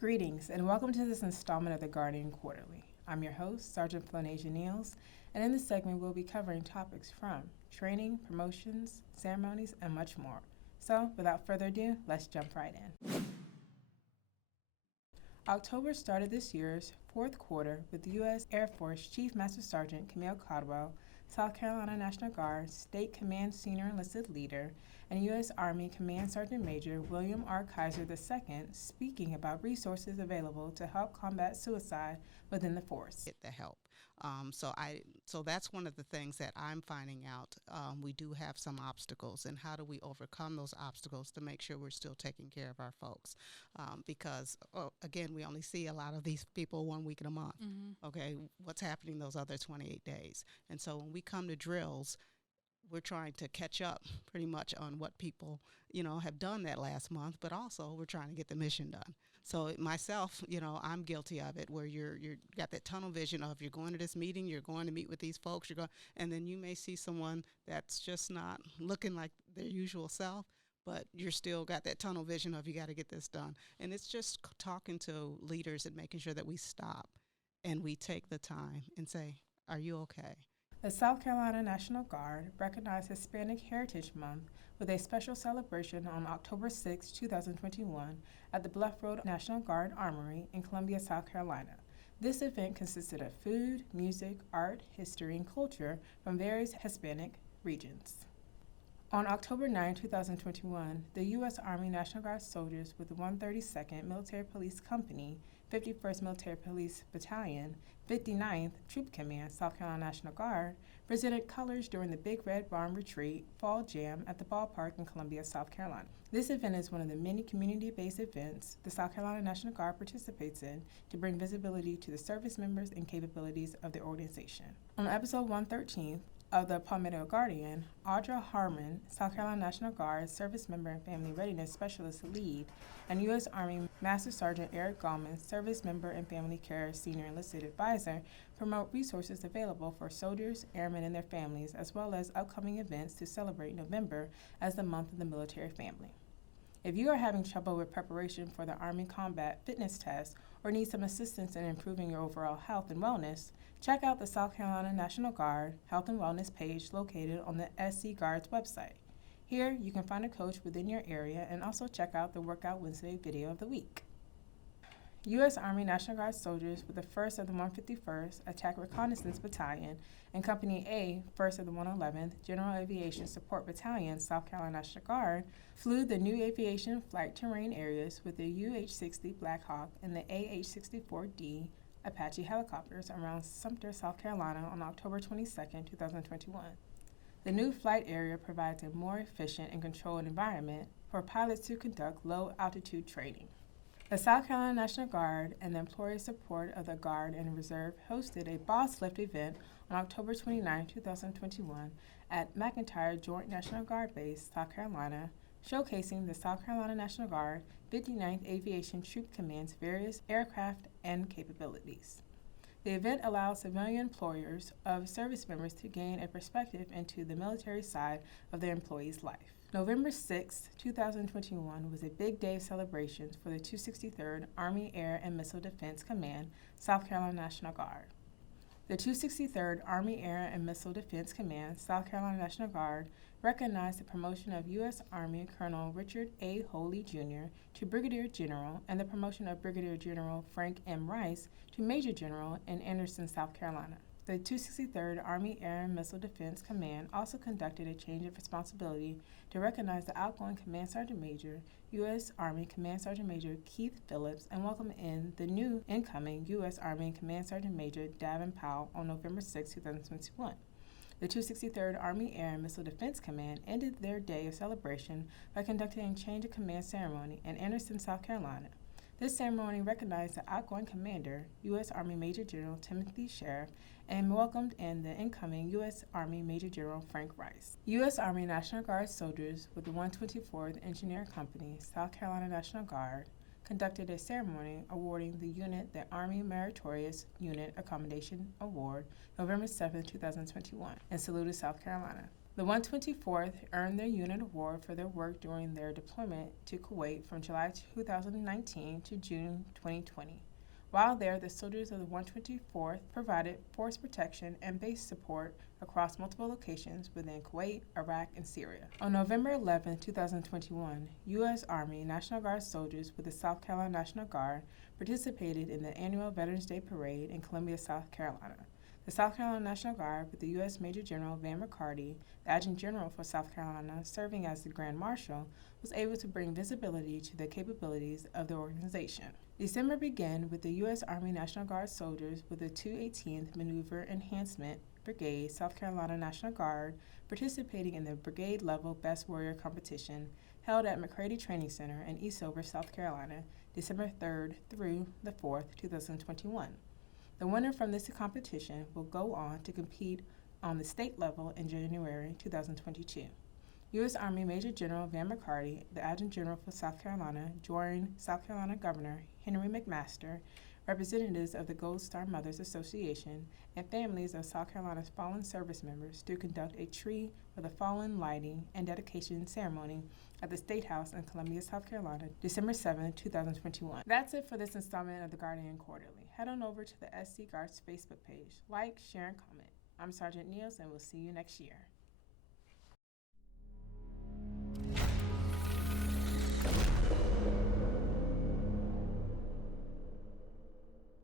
Greetings and welcome to this installment of the Guardian Quarterly. I'm your host, Sergeant Flonasia Neals, and in this segment we'll be covering topics from training, promotions, ceremonies, and much more. So, without further ado, let's jump right in. October started this year's fourth quarter with the U.S. Air Force Chief Master Sergeant Camille Caldwell, South Carolina National Guard State Command Senior Enlisted Leader, and U.S. Army Command Sergeant Major William R. Kaiser II speaking about resources available to help combat suicide within the force. Get the help. So that's one of the things that I'm finding out. We do have some obstacles, and how do we overcome those obstacles to make sure we're still taking care of our folks? Because again, we only see a lot of these people 1 week in a month. Okay, what's happening those other 28 days? And so when we come to drills, we're trying to catch up pretty much on what people, have done that last month, but also we're trying to get the mission done. So myself, I'm guilty of it, where you're got that tunnel vision of you're going to this meeting, you're going to meet with these folks, and then you may see someone that's just not looking like their usual self, but you're still got that tunnel vision of you got to get this done. And it's just talking to leaders and making sure that we stop and we take the time and say, are you okay? The South Carolina National Guard recognized Hispanic Heritage Month with a special celebration on October 6, 2021 at the Bluff Road National Guard Armory in Columbia, South Carolina. This event consisted of food, music, art, history, and culture from various Hispanic regions. On October 9, 2021, the U.S. Army National Guard soldiers with the 132nd Military Police Company, 51st Military Police Battalion, 59th Troop Command, South Carolina National Guard, presented colors during the Big Red Barn Retreat Fall Jam at the ballpark in Columbia, South Carolina. This event is one of the many community-based events the South Carolina National Guard participates in to bring visibility to the service members and capabilities of the organization. On episode 113 of the Palmetto Guardian, Audra Harmon, South Carolina National Guard Service Member and Family Readiness Specialist Lead, and U.S. Army Master Sergeant Eric Gallman, Service Member and Family Care Senior Enlisted Advisor, promote resources available for soldiers, airmen, and their families, as well as upcoming events to celebrate November as the month of the military family. If you are having trouble with preparation for the Army Combat Fitness Test or need some assistance in improving your overall health and wellness, check out the South Carolina National Guard Health and Wellness page located on the SC Guard's website. Here, you can find a coach within your area and also check out the Workout Wednesday video of the week. U.S. Army National Guard soldiers with the 1st of the 151st Attack Reconnaissance Battalion and Company A, 1st of the 111th General Aviation Support Battalion, South Carolina National Guard, flew the new aviation flight terrain areas with the UH-60 Black Hawk and the AH-64D Apache helicopters around Sumter, South Carolina on October 22, 2021. The new flight area provides a more efficient and controlled environment for pilots to conduct low-altitude training. The South Carolina National Guard and the employee support of the Guard and Reserve hosted a Boss Lift event on October 29, 2021 at McIntyre Joint National Guard Base, South Carolina, showcasing the South Carolina National Guard 59th Aviation Troop Command's various aircraft and capabilities. The event allows civilian employers of service members to gain a perspective into the military side of their employees' life. November 6, 2021 was a big day of celebrations for the 263rd Army Air and Missile Defense Command, South Carolina National Guard. The 263rd Army Air and Missile Defense Command, South Carolina National Guard, recognized the promotion of U.S. Army Colonel Richard A. Holey, Jr. to Brigadier General and the promotion of Brigadier General Frank M. Rice to Major General in Anderson, South Carolina. The 263rd Army Air and Missile Defense Command also conducted a change of responsibility to recognize the outgoing Command Sergeant Major, U.S. Army Command Sergeant Major Keith Phillips, and welcome in the new incoming U.S. Army Command Sergeant Major Davin Powell on November 6, 2021. The 263rd Army Air and Missile Defense Command ended their day of celebration by conducting a change of command ceremony in Anderson, South Carolina. This ceremony recognized the outgoing commander, U.S. Army Major General Timothy Sheriff, and welcomed in the incoming U.S. Army Major General Frank Rice. U.S. Army National Guard soldiers with the 124th Engineer Company, South Carolina National Guard, conducted a ceremony awarding the unit the Army Meritorious Unit Accommodation Award November 7, 2021, in Saluda, South Carolina. The 124th earned their unit award for their work during their deployment to Kuwait from July 2019 to June 2020. While there, the soldiers of the 124th provided force protection and base support across multiple locations within Kuwait, Iraq, and Syria. On November 11, 2021, U.S. Army National Guard soldiers with the South Carolina National Guard participated in the annual Veterans Day Parade in Columbia, South Carolina. The South Carolina National Guard, with the U.S. Major General Van McCarty, the Adjutant General for South Carolina, serving as the Grand Marshal, was able to bring visibility to the capabilities of the organization. December began with the U.S. Army National Guard soldiers with the 218th Maneuver Enhancement Brigade South Carolina National Guard participating in the brigade-level Best Warrior competition held at McCready Training Center in Eastover, South Carolina, December 3rd through the 4th, 2021. The winner from this competition will go on to compete on the state level in January 2022. U.S. Army Major General Van McCarty, the Adjutant General for South Carolina, joined South Carolina Governor Henry McMaster, representatives of the Gold Star Mothers Association, and families of South Carolina's fallen service members to conduct a Tree for the Fallen lighting and dedication ceremony at the State House in Columbia, South Carolina, December 7, 2021. That's it for this installment of the Guardian Quarterly. Head on over to the SC Guards Facebook page. Like, share, and comment. I'm Sergeant Neals, and we'll see you next year.